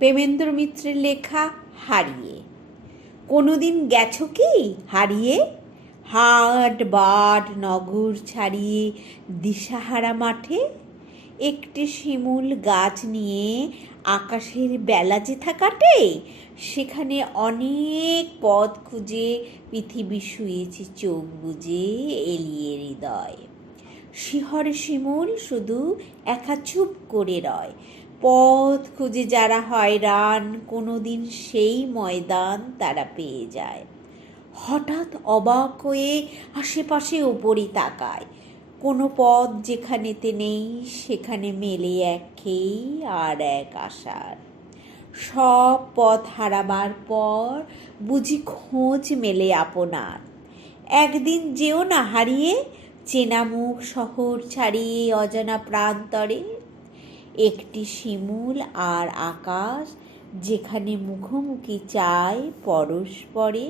প্রেমেন্দ্র মিত্রের লেখা হারিয়ে। কোনোদিন গেছো কি হারিয়ে? হাট, বাট, নগর ছাড়িয়ে দিশাহারা মাঠে? একটি শিমুল গাছ নিয়ে আকাশের বেলা যেথা কাটে, সেখানে অনেক পথ খুঁজে পৃথিবী শুয়েছে চোখ বুজে এলিয়ে হৃদয়। শিহরে শিমুল শুধু একা চুপ করে রয় পথ খুঁজে যারা হয়রান কোনো দিন সেই ময়দান তারা পেয়ে যায়। হঠাৎ অবাক হয়ে আশেপাশে ওপরই তাকায়। কোনো পথ যেখানেতে নেই, সেখানে মেলে এক খেই আর এক আশার। সব পথ হারাবার পর বুঝি খোঁজ মেলে আপনার। একদিন যেও না হারিয়ে, চেনা মুখ শহর ছাড়িয়ে অজানা প্রান্তরে একটি শিমুল আর আকাশ যেখানে মুখোমুখি চায় পরস্পরে।